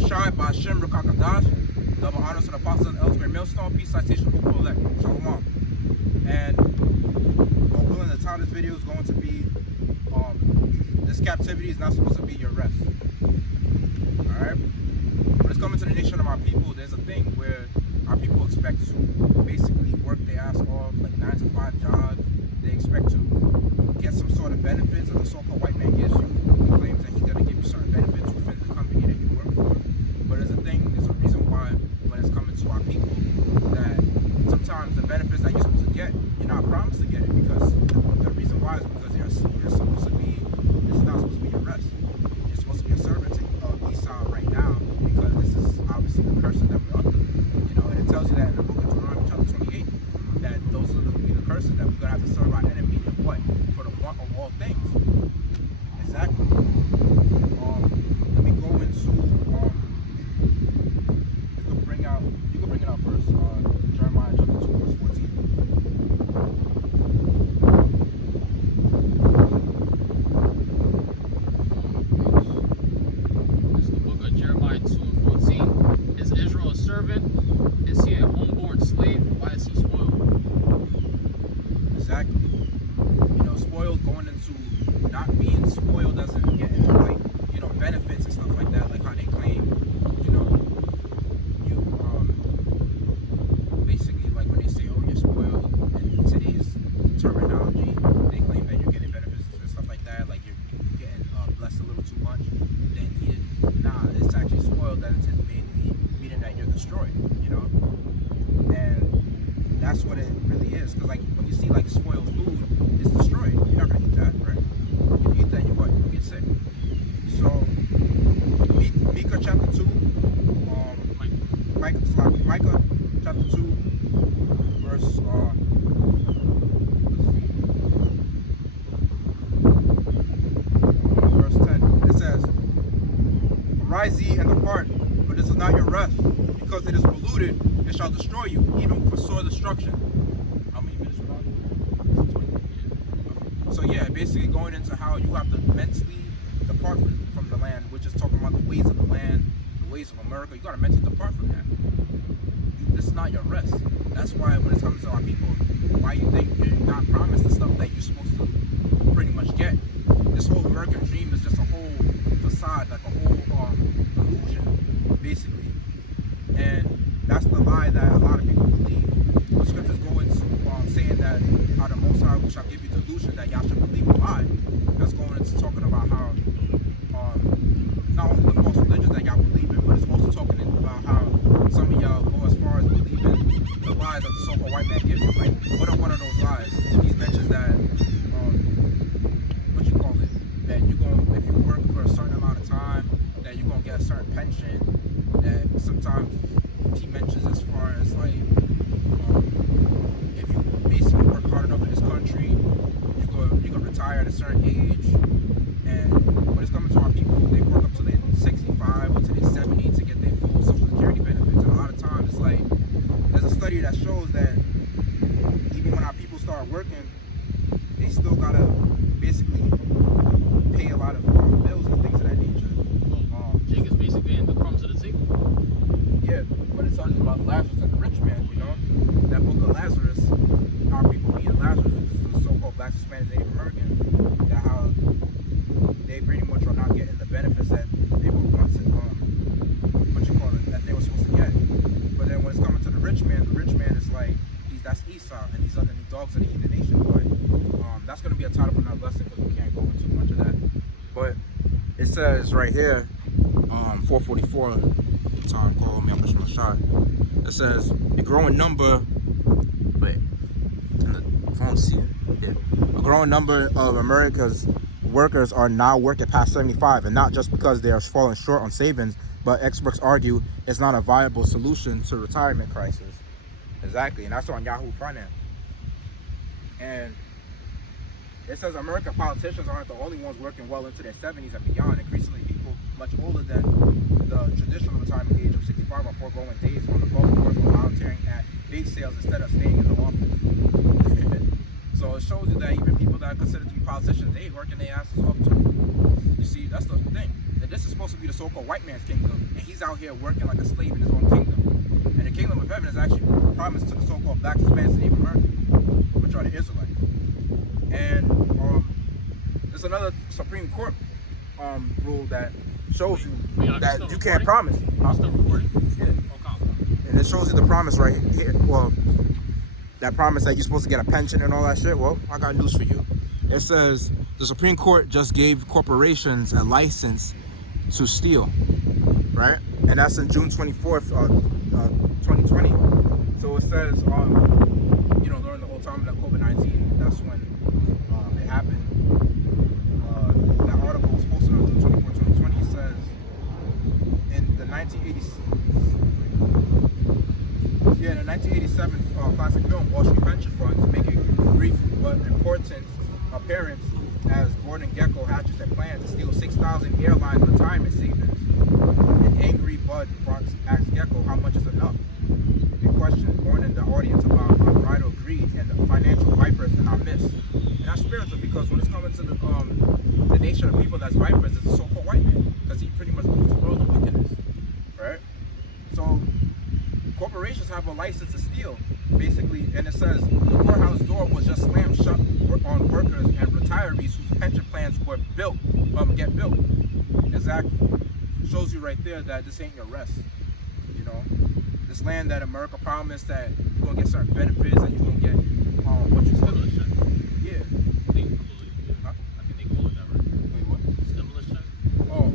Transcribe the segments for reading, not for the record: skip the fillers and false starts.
Shai by Shem Rukakadash. Double honors to the apostles and elders, millstone, peace, citation, hope for elect. Shalom. And what we're going to title this video is going to be this captivity is not supposed to be your rest. Alright? When it's coming to the nation of our people, there's a thing where our people expect to basically work their ass off, like 9 to 5 jobs. They expect to get some sort of benefits that the so-called white man gives you. He claims that he's going to give you certain benefits within the company that you work for. But there's a reason why when it's coming to our people that sometimes the benefits that you're supposed to get, you're not promised to get it, because the reason why is because you're supposed to be, it's not supposed to be your rest. You're supposed to be a servant of Esau right now, because this is obviously the curses that we're under. You know, and it tells you that in the book of Deuteronomy chapter 28, that those are the curses that we're going to have to serve our enemy in what? For the want of all things. Exactly. Let me go into you can bring it out first. Jeremiah chapter 2 verse 14. This is the book of Jeremiah 2 and 14. Is Israel a servant? Is he a homeborn slave? Why is he spoiled? Exactly. You know, spoiled, going into not being spoiled doesn't get into, like, you know, benefits and stuff like that, like how they claim, you know, you basically, like when they say, oh, you're spoiled, in today's terminology, they claim that you're getting benefits and stuff like that, like you're getting blessed a little too much than needed. Nah, it's actually spoiled that it's mainly meaning that you're destroyed, you know, and that's what it really is. Because like when you see like spoiled food, it's destroyed. You're not gonna eat that, right? If you eat that, you get sick. So Micah chapter 2, Micah chapter 2, verse verse 10. It says, "Arise ye and depart, for this is not your rest, because it is polluted. It shall destroy you, even for sore destruction." How many minutes were that? So yeah, basically going into how you have to mentally depart from the land, which is talking about the ways of the land, the ways of America. You got to mentally depart from that. This is not your rest. That's why when it comes to our people, why you think you're not promised the stuff that you're supposed to pretty much get. This whole American dream is just a whole facade, like a whole illusion, basically. And that's the lie that a lot of people believe. The scriptures go into saying that how the Most High shall give you delusion that y'all should believe a lie. That's going into talking about how not only the false religions that y'all believe in, but it's also talking about how some of y'all go as far as believing the lies that the so-called white man gives you. Like, what are one of those lies? He mentions that what you call it? That you gonna, if you work for a certain amount of time, that you're gonna get a certain pension. That sometimes he mentions as far as like if you basically work hard enough in this country, you can retire at a certain age. And when it's coming to our people, they work up to their 65 or to their 70 to get their full Social Security benefits. And a lot of times it's like there's a study that shows that even when our people start working, they still gotta basically pay a lot of bills and things of that nature. Jake is basically in the crumbs of the table. Yeah, but it's talking about Lazarus and the rich man, you know? That book of Lazarus, our people being Lazarus, the so-called Black, Hispanic, Native Americans, that how they pretty much are not getting the benefits that they were once, that they were supposed to get. But then when it's coming to the rich man is like, that's Esau, and these dogs are the heathen nation. But that's going to be a title for another lesson, because we can't go into much of that. But it says right here, 444, time call me, I'm pushing my shot. It says a growing number. Wait, can the phone see it? Yeah. A growing number of America's workers are now working past 75, and not just because they are falling short on savings, but experts argue it's not a viable solution to retirement crisis. Exactly, and that's on Yahoo Finance. And it says American politicians aren't the only ones working well into their 70s and beyond. Increasingly, people much older than the traditional retirement age of 65 are foregoing days on the golf course or volunteering at bake sales instead of staying in the office. So it shows you that even people that are considered to be politicians, they working their asses off too. You see, that's the thing. That this is supposed to be the so-called white man's kingdom, and he's out here working like a slave in his own kingdom. And the kingdom of heaven is actually promised to the so-called blacks, Hispanics, and Native Americans, which are the Israelites. And there's another Supreme Court rule that shows you that you can't promise. I'm still recording? Yeah. Okay. And it shows you the promise right here. Well, that promise that you're supposed to get a pension and all that shit. Well, I got news for you. It says the Supreme Court just gave corporations a license to steal, right? And that's in June 24th, 2020. So it says, you know, during the whole time of COVID-19, that's when it happened. That article was posted on June 24th, 2020. It says in the 1987 classic film Wall Street Pension Funds make a brief but important appearance as Gordon Gekko hatches a plan to steal 6,000 airline retirement savings. An angry Bud Fox asks Gekko how much is enough. A question born in the audience about unbridled greed and the financial vipers in our midst. And that's spiritual, because when it's coming to the nation of people that's vipers, it's a so-called white man, because he pretty much rules the world of wickedness, right? So corporations have a license to steal, basically, and it says the courthouse door was just slammed shut on workers and retirees whose pension plans were get built. Exactly. Shows you right there that this ain't your rest. You know, this land that America promised that you're gonna get certain benefits, that you're gonna get what you said. Stimulus check. Yeah. I think they call it that, right? Wait, what? Stimulus check? Oh,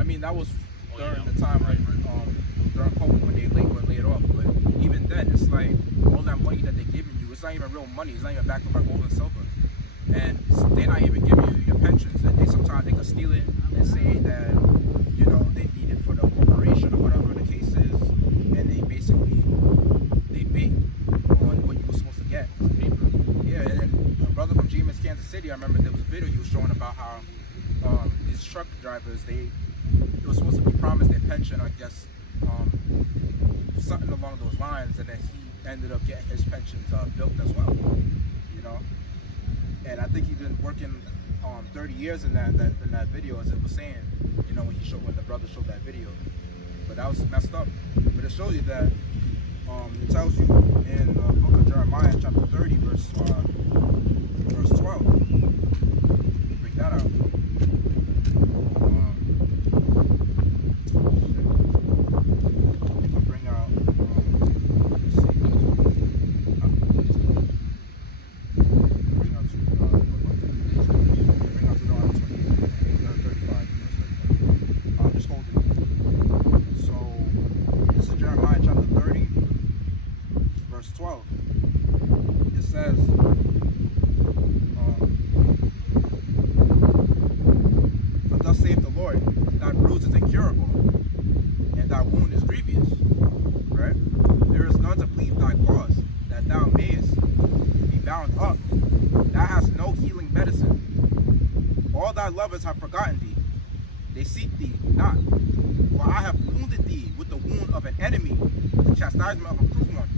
I mean that was during the time during COVID when they were laid off. But even then, it's like all that money that they're giving you, it's not even real money. It's not even backed up by gold and silver. And they're not even giving you your pensions. And sometimes they can steal it and say that, you know, they need it for the corporation or whatever the case is. And they basically, they bait on what you were supposed to get. Yeah, and then a brother from GMS Kansas City, I remember there was a video he was showing about how these truck drivers, they were supposed to be promised their pension, I guess, something along those lines, and then he ended up getting his pensions built as well, you know. And I think he's been working 30 years in that video, as it was saying, you know, when the brother showed that video. But that was messed up. But it shows you that it tells you in the book of Jeremiah, chapter 30, verse 12. Bring that out. Lovers have forgotten thee, they seek thee not. For I have wounded thee with the wound of an enemy, the chastisement of a cruel one,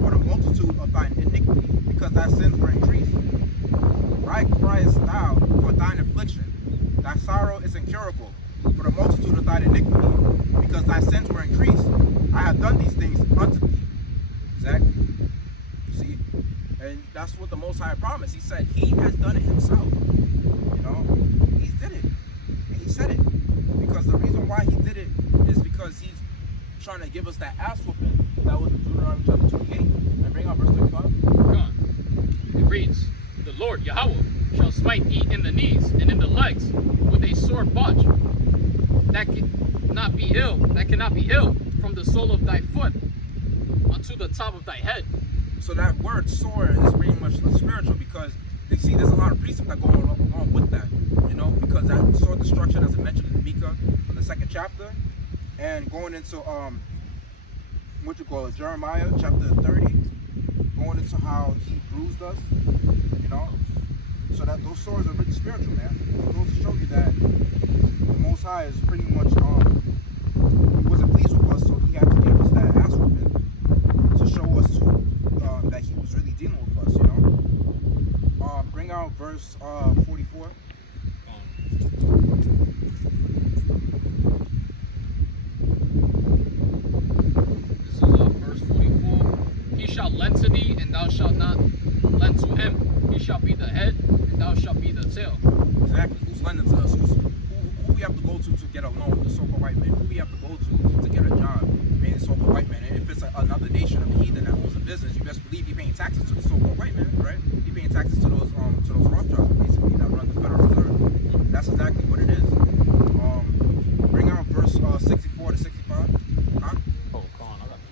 for the multitude of thine iniquity, because thy sins were increased. Why criest thou for thine affliction? Thy sorrow is incurable, for the multitude of thine iniquity, because thy sins were increased. I have done these things unto thee. Exactly. You see? And that's what the Most High promised. He said he has done it himself. You know? He did it. And he said it. Because the reason why he did it is because he's trying to give us that ass whooping that was in Deuteronomy chapter 28. And bring out verse 35. God. It reads, the Lord Yahweh shall smite thee in the knees and in the legs with a sore bunch that cannot be healed from the sole of thy foot unto the top of thy head. So that word sore is pretty much spiritual, because you see there's a lot of precepts that go along with that, you know, because that sword destruction, as I mentioned in Micah in the 2nd chapter, and going into Jeremiah chapter 30, going into how he bruised us, you know. So that those swords are really spiritual, man. It goes to show you that the Most High is pretty much he wasn't pleased with us, so he had to give us that ass whooping to show us that he was really dealing with us, you know. Bring out verse 44. This is verse 44. He shall lend to thee, and thou shalt not lend to him. He shall be the head, and thou shalt be the tail. Exactly. Who's lending to us? Who we have to go to get a loan? The so-called white man. Who we have to go to get a job? Being the so-called white man. And if it's another nation of the heathen that owns a business, you best believe you're paying taxes to the so-called white man, right? You're paying taxes to those Rothschilds, basically, that run the Federal Reserve. That's exactly what it is. Bring out verse 64 to 65. Huh? Oh, come on, I got you.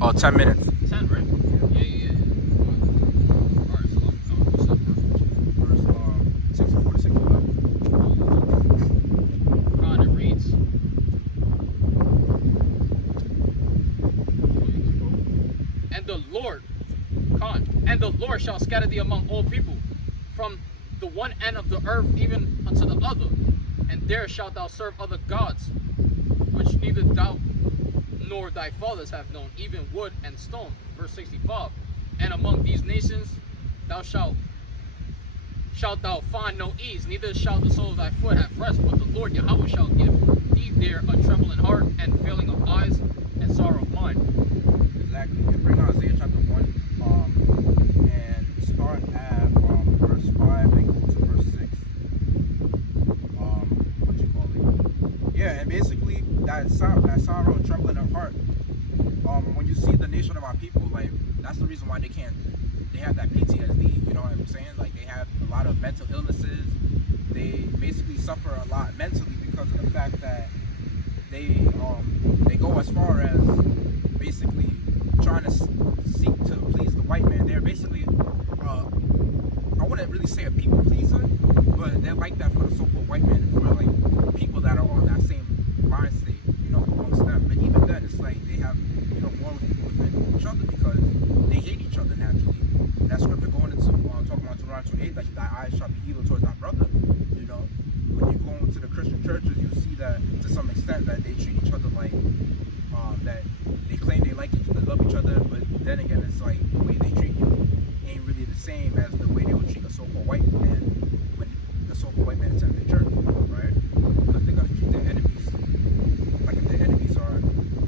I think that's 10 minutes. 10, right? Yeah. Alright, so what's up, Verse 64 to 65. God, it reads. And the Lord shall scatter thee among all people, from the one end of the earth even unto the other, and there shalt thou serve other gods, which neither thou nor thy fathers have known, even wood and stone. Verse 65. And among these nations shalt thou find no ease, neither shall the sole of thy foot have rest, but the Lord Yahweh shall give thee there a trembling heart, and failing of eyes, and sorrow of mind. Exactly. And bring out Isaiah chapter 1, and start at verse 5 and go to verse 6. Yeah, and basically that sorrow and trembling of heart. When you see the nation of our people, like, that's the reason why they have that PTSD, you know what I'm saying? Like, they have a lot of mental illnesses. They basically suffer a lot mentally because of the fact that they go as far as basically trying to seek to please the white man. They're basically, I wouldn't really say a people pleaser, but they're like that for the so-called white man, for like people that are on that same mind state, you know, amongst them. But even then, it's like they have, you know, war within each other because they hate each other naturally. That scripture going into talking about Deuteronomy 28, that thy eyes shall be evil towards thy brother. You know, when you go into the Christian churches, you see that to some extent that they treat each other like that they claim they love each other, but then again, it's like the way they treat you ain't really the same as the way they would treat a so-called white man when the so-called white man attends the church, right? Because they're gonna treat their enemies like if their enemies are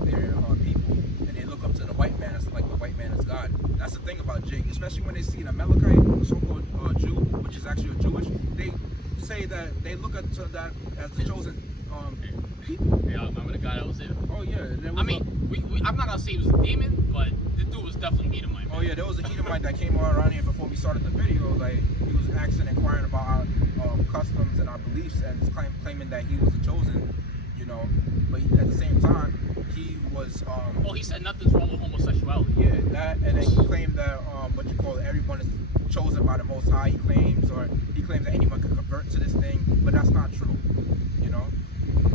their people, and they look up to the white man as like the white man is God. That's the thing about Jig, especially when they see an Amalekite, so-called Jew, which is actually a Jewish, they say that they look up to that as the chosen people. Yeah, remember the guy that was there? Oh yeah. I mean, I'm not gonna say he was a demon, but the dude was definitely Edomite. Oh yeah, there was an Edomite that came around here before we started the video. Like, he was asking, inquiring about our customs and our beliefs, and claiming that he was the chosen, you know. But at the same time, he was. Oh, he said nothing's wrong with homosexuality. Yeah, that, and then he claimed that everyone is chosen by the Most High. He claims that anyone can convert to this thing, but that's not true, you know.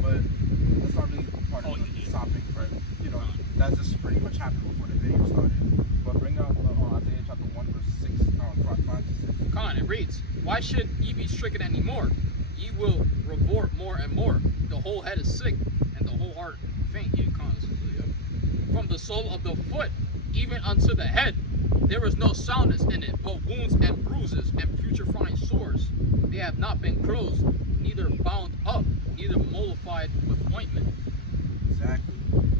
But that's not really part of the topic, but you know, that just pretty much happened before the video started. But bring out Isaiah chapter 1 verse 6, 5 to 6. Come on, it reads, why should ye be stricken any more? Ye will revort more and more. The whole head is sick, and the whole heart faint. From the sole of the foot even unto the head, there is no soundness in it, but wounds and bruises and putrefying sores. They have not been closed, neither bound up, neither mollified with ointment. Exactly.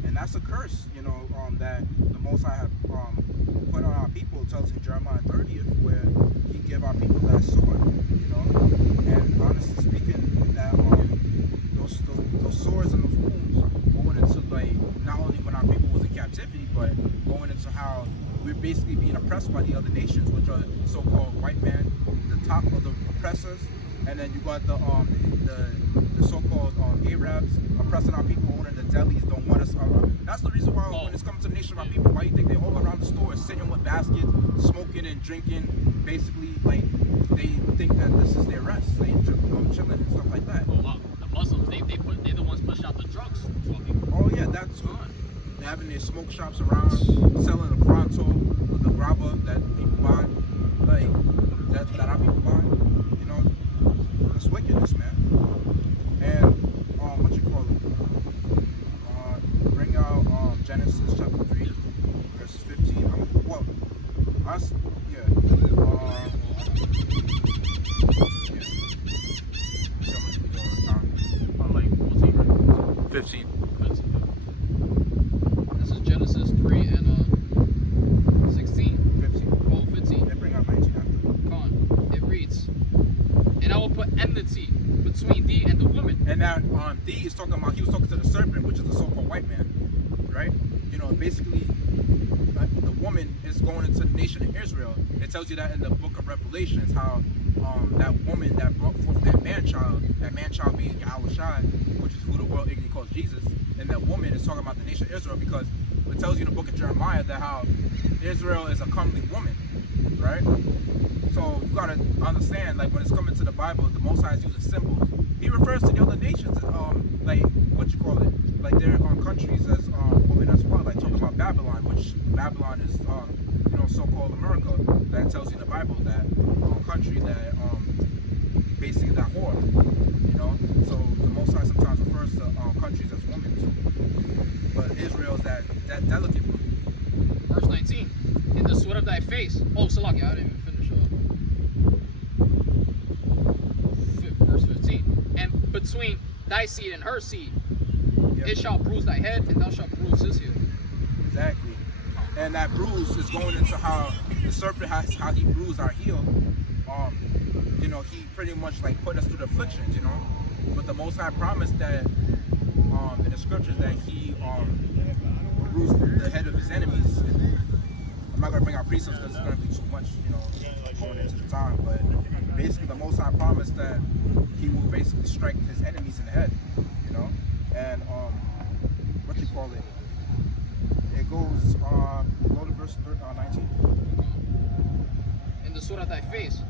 And that's a curse, you know, that the Most High have put on our people. It tells in Jeremiah 30th, where he give our people that sword, you know. And honestly speaking, that those swords and those wounds going into, like, not only when our people was in captivity, but going into how we're basically being oppressed by the other nations, which are so-called white man, the top of the oppressors. And then you got the so-called Arabs oppressing our people, owning the delis, don't want us around. That's the reason why when it's coming to the nation of our people, why you think they're all around the store sitting with baskets, smoking and drinking, basically like they think that this is their rest. They chilling and stuff like that. Oh, wow. The Muslims, they're the ones pushing out the drugs to our people. Oh yeah, that's good. They're having their smoke shops around, selling the Fronto with the grabber that people buy, like that our people buy. You know, it's wickedness, man. And what you call it? 15. 15. This is Genesis 3 and 16. 15. Oh, 15. They bring out 19 after. Con. It reads, and I will put enmity between thee and the woman. And that D is talking about, he was talking to the serpent, which is the so-called white man, right? You know, basically, the woman is going into the nation of Israel. It tells you that in the book of Revelations, how that woman that brought forth that man child being Yahweh Shai, which is who the world ignorantly calls Jesus, and that woman is talking about the nation of Israel, because it tells you in the book of Jeremiah that how Israel is a comely woman, right? So you gotta understand, like when it's coming to the Bible, the Most High is using symbols. He refers to the other nations, like what you call it, like there are countries as women as well. Like talking about Babylon, which Babylon is, you know, so-called America. That tells you in the Bible that country that basically that whore, you know. So the Most High sometimes refers to countries as women too. But Israel's that delicate one. Verse 19. In the sweat of thy face. Oh, Salaki, I didn't even finish. Verse 15. And between thy seed and her seed, Yep. it shall bruise thy head, and thou shalt bruise his heel. Exactly. And that bruise is going into how the serpent has, how he bruised our heel. You know, he pretty much like put us through the afflictions, you know. But the Most High promised that in the scriptures that he bruised the head of his enemies. And I'm not gonna bring out precepts because it's gonna be too much, you know, going into the time. But basically, the Most High promised that he will basically strike his enemies in the head, you know. And what you call it? It goes go to verse 19. In the sweat of thy face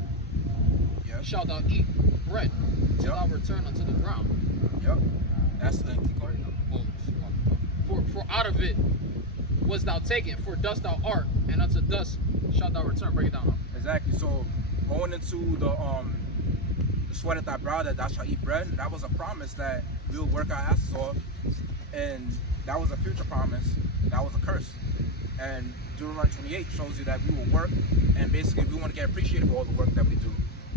Yep. shalt thou eat bread till Yep. thou return unto the ground. Yep. That's the keep going. Oh, for out of it was thou taken, for dust thou art, and unto dust shalt thou return. Break it down. Exactly. So going into the sweat of thy brow that thou shalt eat bread, that was a promise that we will work our asses off, and that was a future promise. That was a curse. And Deuteronomy 28 shows you that we will work, and basically we want to get appreciated for all the work that we do.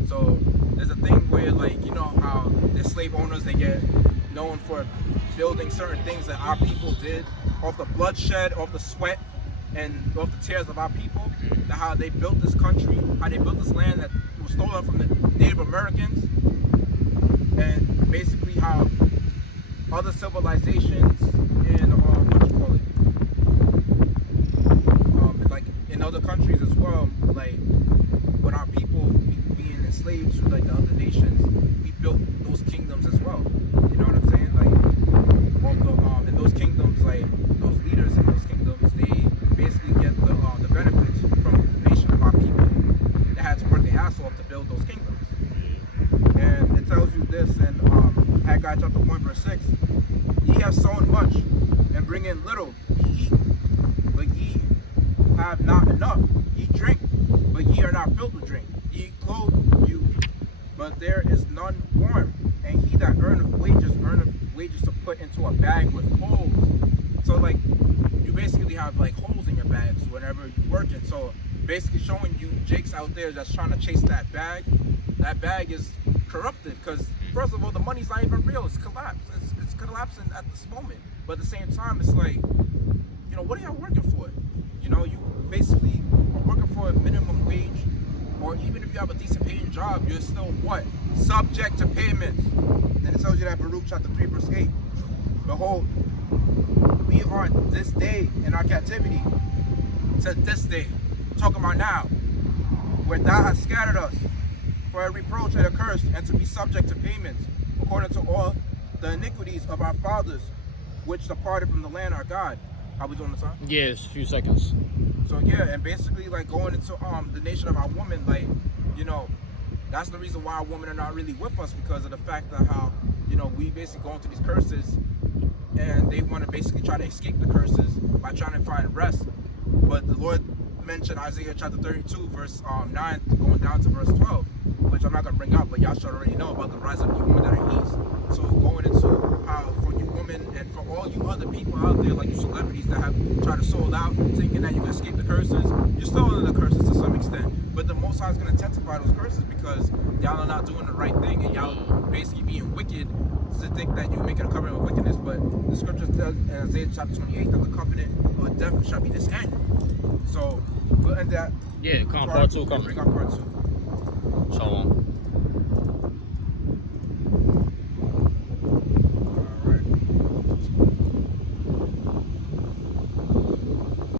So there's a thing where, like, you know how the slave owners, they get known for building certain things that our people did off the bloodshed, off the sweat, and off the tears of our people. That how they built this country, how they built this land that was stolen from the Native Americans, and basically how other civilizations in what you call it, like in other countries as well, like with our people being enslaved to like the other nations, we built those kingdoms as well. You know what I'm saying? Like off the in those kingdoms, like those leaders in those kingdoms, they basically get the benefits from the nation of our people that had to work their ass off to build those kingdoms. And it tells you this in Haggai chapter 1 verse 6. Ye have sown much and bring in little. Ye eat, but ye have not enough. Ye drink, but ye are not filled with drink. Ye clothe you, but there is none warm. And he that earneth wages to put into a bag with holes. So like you basically have like holes in your bags whenever you're working. So basically showing you Jakes out there that's trying to chase that bag. That bag is corrupted because first of all, the money's not even real. It's collapsed. It's collapsing at this moment. But at the same time, it's like, you know, what are y'all working for? You know, you basically are working for a minimum wage, or even if you have a decent paying job, you're still what? Subject to payments. Then it tells you that Baruch chapter 3 verse 8. Behold, we are this day in our captivity. It says this day, talking about now, where thou hast scattered us for a reproach and a curse, and to be subject to payments, according to all the iniquities of our fathers, which departed from the land our God. How we doing this time? Yes, a few seconds. So yeah, and basically like going into the nation of our woman, like, you know, that's the reason why our women are not really with us, because of the fact that how, you know, we basically go into these curses, and they want to basically try to escape the curses by trying to find rest. But the Lord mentioned Isaiah chapter 32 verse 9 going down to verse 12, which I'm not going to bring up, but y'all should already know about the rise of you women that are east. So going into how for you women and for all you other people out there, like you celebrities that have tried to sold out thinking that you can escape the curses, you're still under the curses to some extent. But But the Most High is going to intensify those curses because y'all are not doing the right thing and y'all basically being wicked to think that you're making a covenant of wickedness. But the scripture tells in Isaiah chapter 28 that the covenant of death shall be this end. So we'll end that. Yeah, part two coming. Bring out part 2. Shalom.